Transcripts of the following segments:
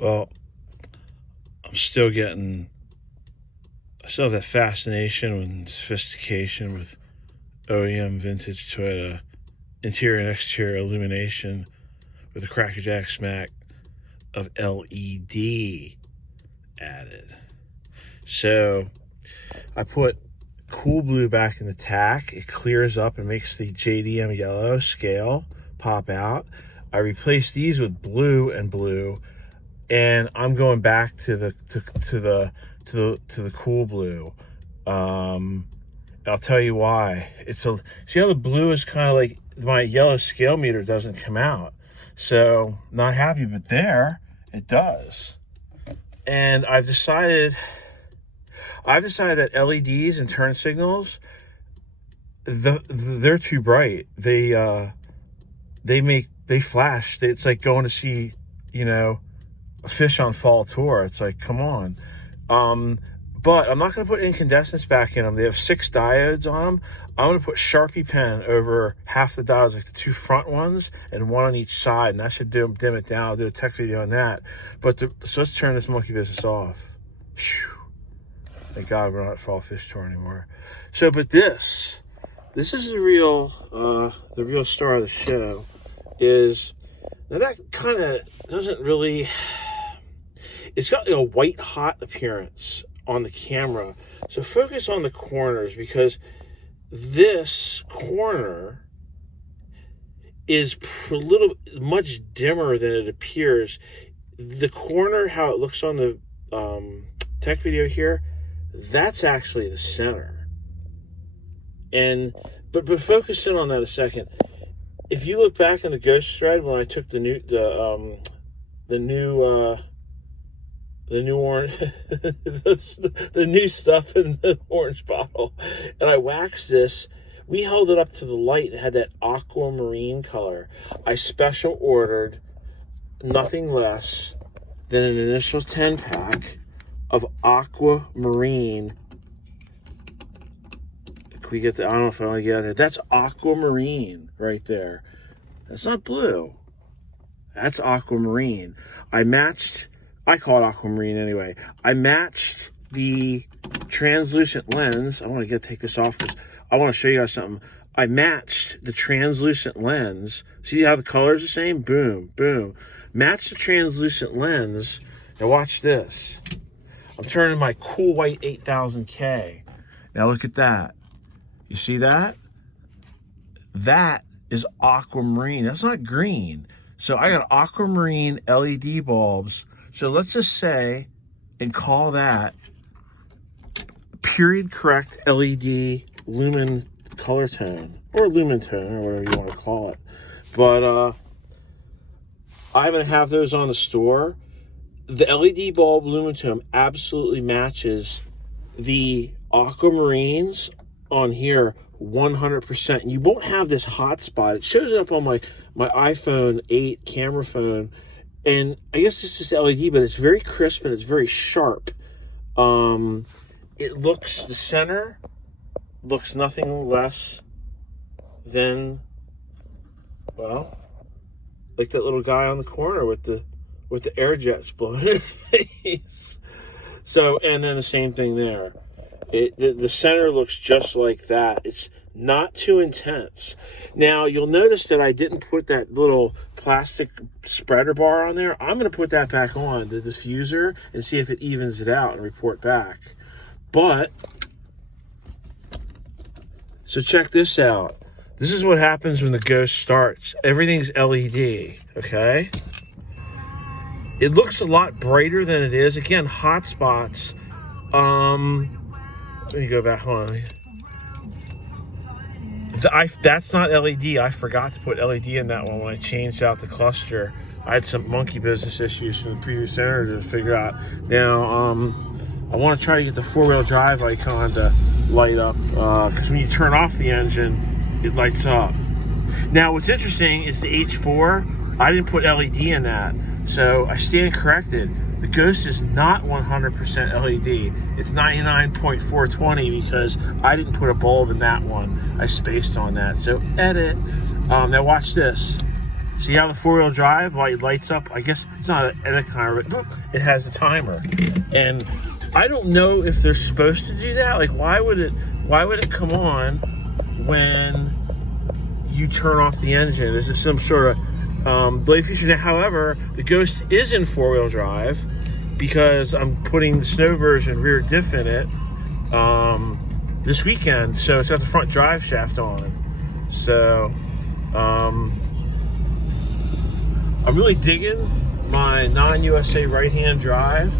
Well, I still have that fascination and sophistication with OEM vintage Toyota interior and exterior illumination with a crackerjack smack of LED added. So I put Cool Blue back in the tack. It clears up and makes the JDM yellow scale pop out. I replaced these with blue and blue, and I'm going back to the Cool Blue. I'll tell you why. See how the blue is kind of like my yellow scale meter doesn't come out. So not happy, but there it does. And I've decided that LEDs and turn signals, they're too bright. They flash. It's like going to see, a fish on fall tour. It's like, come on. But I'm not going to put incandescents back in them. They have 6 diodes on them. I'm going to put Sharpie pen over half the diodes, like the 2 front ones, and 1 on each side, and that should dim it down. I'll do a tech video on that. So let's turn this monkey business off. Whew. Thank God we're not at Fall Fish Tour anymore. So, but this is the real star of the show. Now that kind of doesn't really. It's got a white hot appearance on the camera. So focus on the corners, because this corner is much dimmer than it appears. The corner, how it looks on the tech video here, that's actually the center. But focus in on that a second. If you look back in the Ghost thread when I took the new orange, the new stuff in the orange bottle, and I waxed this, we held it up to the light and it had that aquamarine color. I special ordered nothing less than an initial 10-pack of aquamarine. Can we get that? I don't know if I want to get it. That's aquamarine right there. That's not blue. That's aquamarine. I call it aquamarine anyway. I matched the translucent lens. I want to take this off because I want to show you guys something. I matched the translucent lens. See how the color is the same? Boom, boom. Match the translucent lens. Now watch this. I'm turning my cool white 8000K. Now look at that. You see that? That is aquamarine. That's not green. So I got aquamarine LED bulbs. So let's just say and call that period correct LED lumen color tone, or lumen tone, or whatever you want to call it. But I'm going to have those on the store. The LED bulb lumen tone absolutely matches the aquamarines on here 100%. And you won't have this hot spot. It shows up on my iPhone 8 camera phone. And I guess it's just LED, but it's very crisp and it's very sharp. The center looks nothing less than, well, like that little guy on the corner with the air jets blowing in his face. So, and then the same thing there. The center looks just like that. It's not too intense. Now, you'll notice that I didn't put that little plastic spreader bar on there. I'm going to put that back on, the diffuser, and see if it evens it out and report back. But, so check this out. This is what happens when the Ghost starts. Everything's LED, okay? It looks a lot brighter than it is. Again, hot spots. Let me go back, hold on. That's not LED. I forgot to put LED in that one when I changed out the cluster. I had some monkey business issues from the previous owner to figure out. Now, I want to try to get the 4-wheel drive icon to light up, because when you turn off the engine, it lights up. Now, what's interesting is the H4, I didn't put LED in that, so I stand corrected. The Ghost is not 100% LED. It's 99.420 because I didn't put a bulb in that one. I spaced on that. So edit. Now watch this. See how the 4-wheel drive light lights up? I guess it's not a timer, but it has a timer. And I don't know if they're supposed to do that. Like, why would it come on when you turn off the engine? Is it some sort of blade feature? Now, however, the Ghost is in 4-wheel drive because I'm putting the snow version rear diff in it this weekend. So it's got the front drive shaft on it. So I'm really digging my non-USA right-hand drive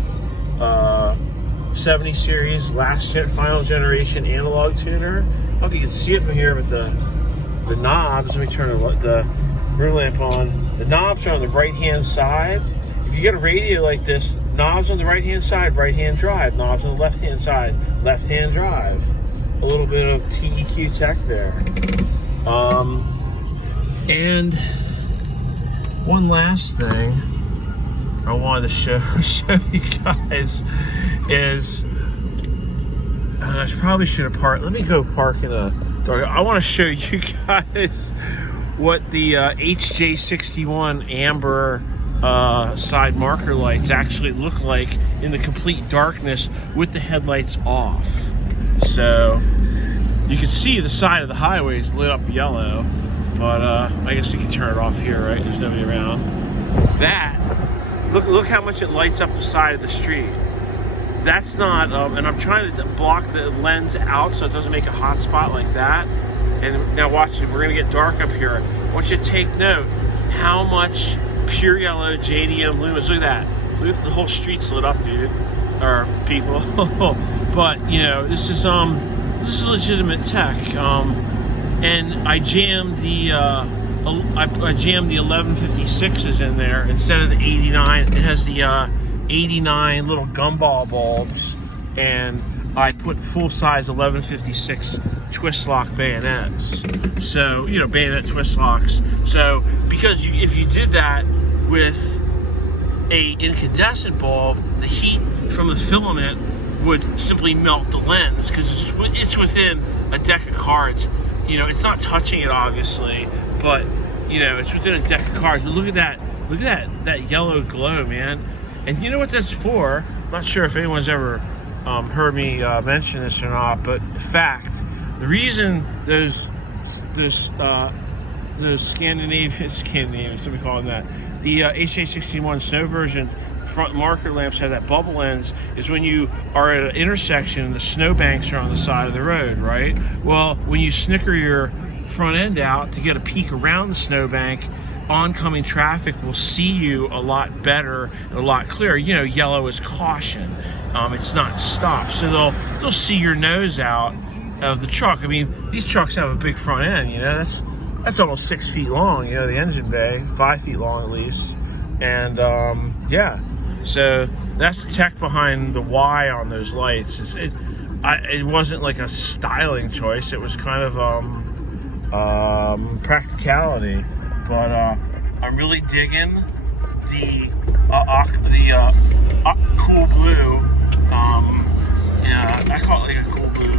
70 series final generation analog tuner. I don't know if you can see it from here, but the knobs, let me turn the rear lamp on. The knobs are on the right-hand side. If you get a radio like this, knobs on the right-hand side, right-hand drive. Knobs on the left-hand side, left-hand drive. A little bit of TEQ tech there. And one last thing I wanted to show you guys is, I probably should have parked. Let me go park in a dark. I want to show you guys what the HJ61 amber side marker lights actually look like in the complete darkness with the headlights off. So you can see the side of the highway is lit up yellow, but I guess we can turn it off here, right? There's nobody around. Look how much it lights up the side of the street. That's not, and I'm trying to block the lens out so it doesn't make a hot spot like that. And now watch it, we're gonna get dark up here. I want you to take note how much pure yellow JDM lumens. Look at that. Look at the whole street's lit up, dude. Or people. But you know, this is legitimate tech. And I jammed the I jammed the 1156s in there instead of the 89. It has the 89 little gumball bulbs, and I put full-size 1156 twist lock bayonets. So, you know, bayonet twist locks. So, because if you did that with a incandescent bulb, the heat from the filament would simply melt the lens because it's within a deck of cards. You know, it's not touching it, obviously, but, you know, it's within a deck of cards. But look at that yellow glow, man. And you know what that's for? I'm not sure if anyone's ever heard me mention this or not, but in fact, the reason those Scandinavian, so we call them that, the HJ61 snow version front marker lamps have that bubble lens is when you are at an intersection and the snowbanks are on the side of the road, right? Well, when you snicker your front end out to get a peek around the snowbank, oncoming traffic will see you a lot better and a lot clearer. You know, yellow is caution. It's not stop. So they'll see your nose out of the truck. I mean, these trucks have a big front end, you know, that's almost 6 feet long, you know, the engine bay, 5 feet long at least. And yeah, so that's the tech behind the Y on those lights. It wasn't like a styling choice. It was kind of practicality. But I'm really digging the cool blue. Yeah, I call it like a cool blue,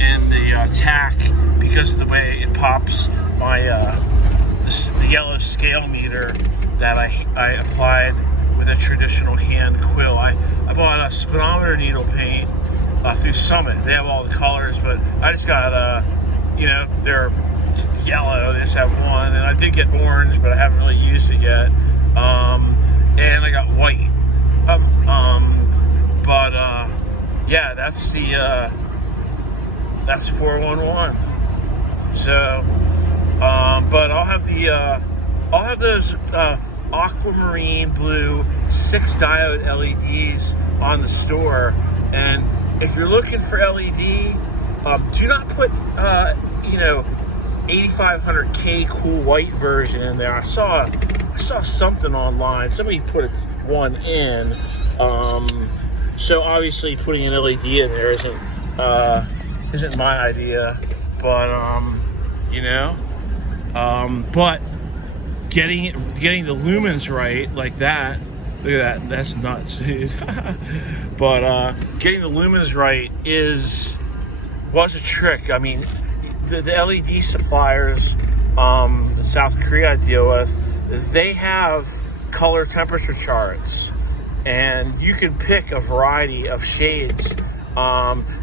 and the tack because of the way it pops my the yellow scale meter that I applied with a traditional hand quill. I bought a speedometer needle paint through Summit. They have all the colors, but I just got you know, they're yellow. They just have one, and I did get orange, but I haven't really used it yet. And I got white. But yeah, that's the that's 411. So, but I'll have those aquamarine blue 6 diode LEDs on the store. And if you're looking for LED, do not put you know, 8500K cool white version in there. I saw something online. Somebody put one in. So obviously putting an LED in there isn't my idea. But you know, but getting the lumens right like that. Look at that. That's nuts, dude. But getting the lumens right was a trick. I mean, the LED suppliers in South Korea I deal with, they have color temperature charts, and you can pick a variety of shades.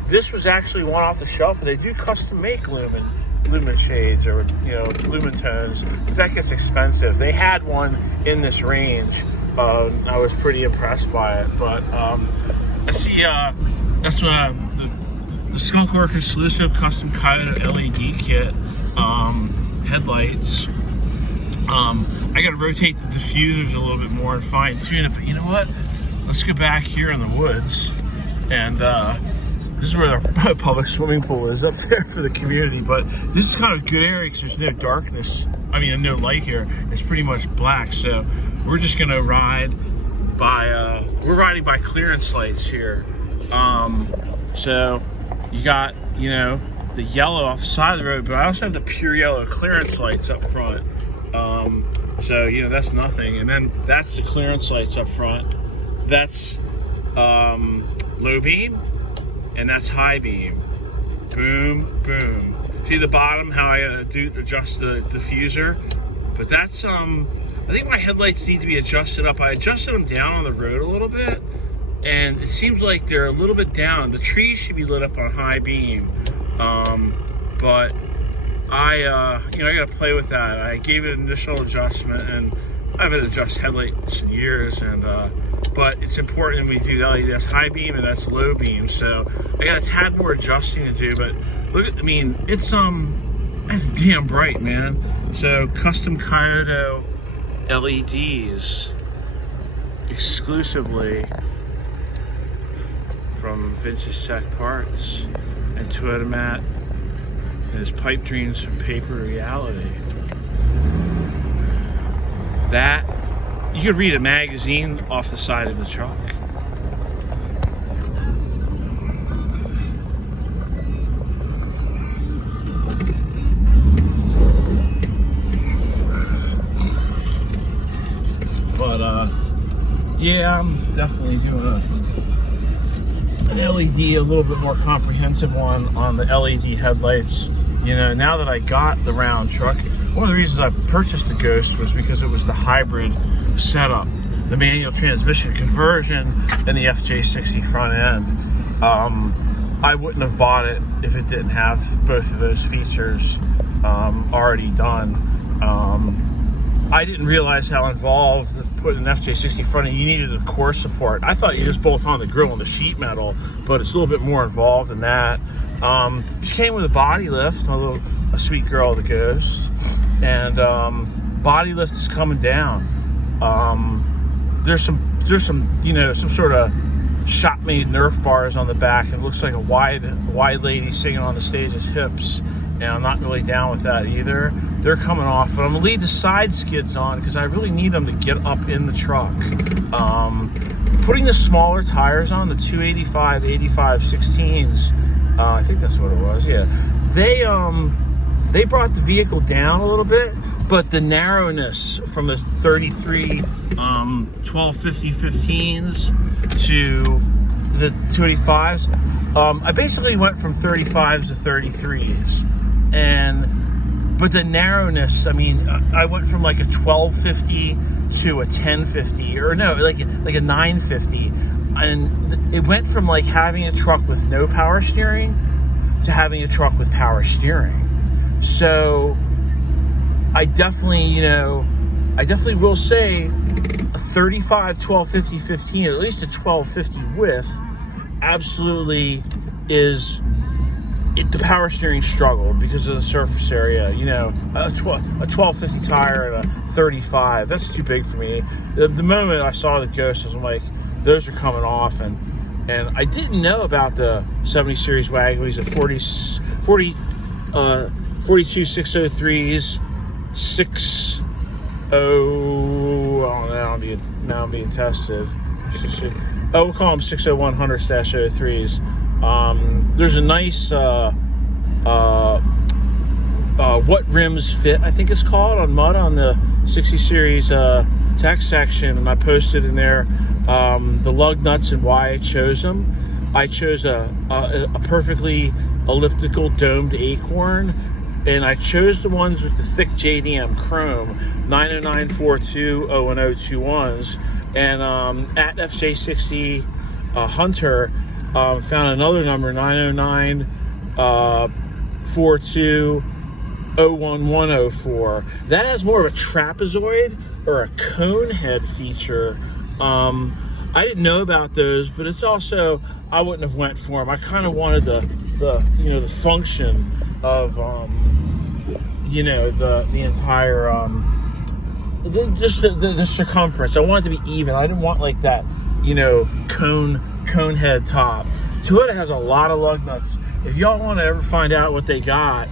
This was actually one off the shelf, and they do custom make lumen shades, or lumen tones, but that gets expensive. They had one in this range. I was pretty impressed by it, but let's see. That's the Skunk Works exclusive custom Coyote LED kit headlights. I got to rotate the diffusers a little bit more and fine tune it, but you know what? Let's go back here in the woods, and this is where the public swimming pool is up there for the community. But this is kind of a good area because there's no darkness. I mean, no light here. It's pretty much black. So we're just gonna ride by. We're riding by clearance lights here. So you got the yellow off the side of the road, but I also have the pure yellow clearance lights up front. So that's nothing, and then that's the clearance lights up front. That's low beam, and that's high beam. Boom, boom. See the bottom, how I do adjust the diffuser? But that's, I think my headlights need to be adjusted up. I adjusted them down on the road a little bit, and it seems like they're a little bit down. The trees should be lit up on high beam. But I got to play with that. I gave it an initial adjustment, and I haven't adjusted headlights in years, and but it's important we do that. That's high beam and that's low beam, so I got a tad more adjusting to do. But look at, it's damn bright, man. So custom Coyote LEDs exclusively from Vintage Tech Parts and Toyota Matt and his pipe dreams from Paper Reality. That you could read a magazine off the side of the truck. But yeah, I'm definitely doing an LED, a little bit more comprehensive one on the LED headlights. Now that I got the round truck, one of the reasons I purchased the Ghost was because it was the hybrid setup, the manual transmission conversion, and the FJ60 front end. I wouldn't have bought it if it didn't have both of those features already done. I didn't realize how involved putting an FJ60 front end, you needed a core support. I thought you just bolt on the grill and the sheet metal, but it's a little bit more involved than that. She came with a body lift, a sweet girl, the Ghost, and body lift is coming down. There's some some sort of shop-made Nerf bars on the back. It looks like a wide lady sitting on the stage's hips, and I'm not really down with that either. They're coming off, but I'm gonna leave the side skids on because I really need them to get up in the truck. Putting the smaller tires on, the 285, 85, 16s, I think that's what it was, yeah. They brought the vehicle down a little bit, but the narrowness from the 33 1250 15s to the 285s, I basically went from 35s to 33s, but the narrowness, I went from like a 1250 to a 1050, or no, like a 950, and it went from like having a truck with no power steering to having a truck with power steering. So I definitely will say a 35, 1250, 15, at least a 1250 width, absolutely is the power steering struggled because of the surface area. A 1250 tire and a 35, that's too big for me. The moment I saw the Ghost, I was like, those are coming off, and I didn't know about the 70 series Wagleys, the 42 603s, 60. Now I'm being tested. We'll call them 60100-03s. There's a nice what rims fit, I think it's called, on Mud on the 60 series tech section, and I posted in there the lug nuts and why I chose them. I chose a perfectly elliptical domed Acorn And I chose the ones with the thick JDM chrome, 90942-01021s. And at FJ60 Hunter found another number, 90942-01104. That has more of a trapezoid or a cone head feature. I didn't know about those, but it's also, I wouldn't have went for them. I kind of wanted the function of the entire the circumference. I wanted to be even. I didn't want like that cone head top. Toyota has a lot of lug nuts. If y'all want to ever find out what they got,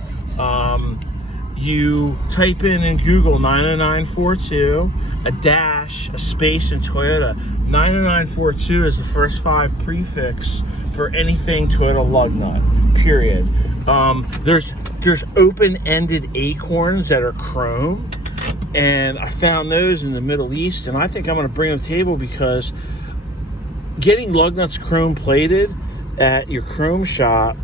you type in Google 90942, a dash, a space in Toyota. 90942 is the first 5 prefix for anything Toyota lug nut, period. There's open-ended acorns that are chrome, and I found those in the Middle East, and I think I'm going to bring them to the table because getting lug nuts chrome plated at your chrome shop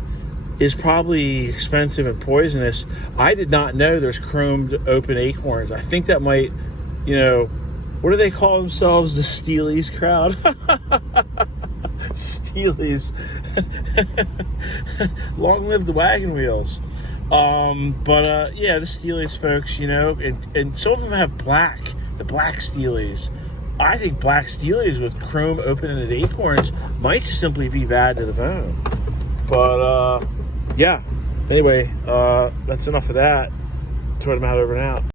is probably expensive and poisonous. I did not know there's chromed open acorns. I think that might, what do they call themselves? The Steelies crowd? Steelies. Long live the wagon wheels. Yeah, the Steelies folks, and some of them have the black Steelies. I think black Steelies with chrome open-ended acorns might just simply be bad to the bone. But, yeah. Anyway, that's enough of that. Toyota Matt over and out.